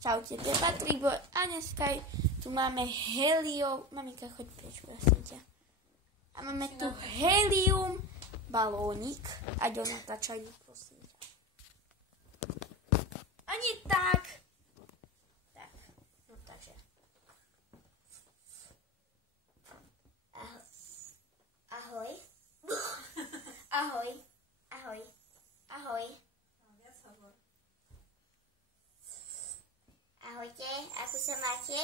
Čaute, to je Patrik Boj a dneska tu máme helium. Maminka, choď preč, prosím ťa. A máme tu helium balónik. A ďo natáčaj, prosím ťa. A nie tak. Tak, no takže. Ahoj. Ahoj. Ahoj. Ahoj. Ahojte, ako sa máte?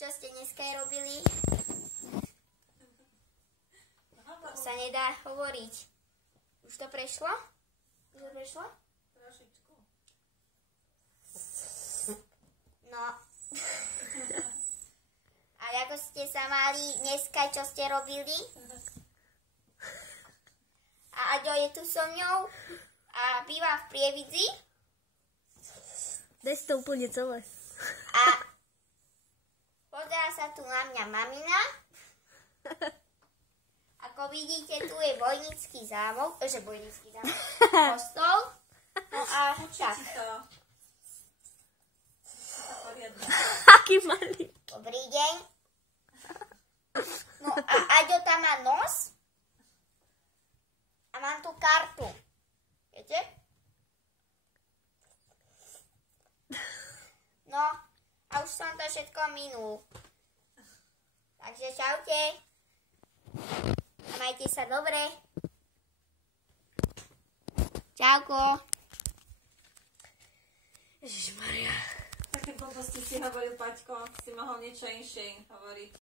Čo ste dneska robili? To sa nedá hovoriť. Už to prešlo? Už to prešlo? Trošičku. No. A ako ste sa mali dneska, čo ste robili? A Aďo je tu so mňou a býva v Prievidzi. Daj si to úplne celé. A pozerá sa tu na mňa mamina. Ako vidíte, tu je Vojnický zámok, kostol. No a tak. Aký malý. Dobrý deň. No a Aďo tam má nos. A mám tu kartu. Viete? No, a už som to všetko minul. Takže čaute. Majte sa dobre. Čauko. Ježišmaria. Také blbosti si hovoril, Paťko. Si mohol niečo inšie hovoriť.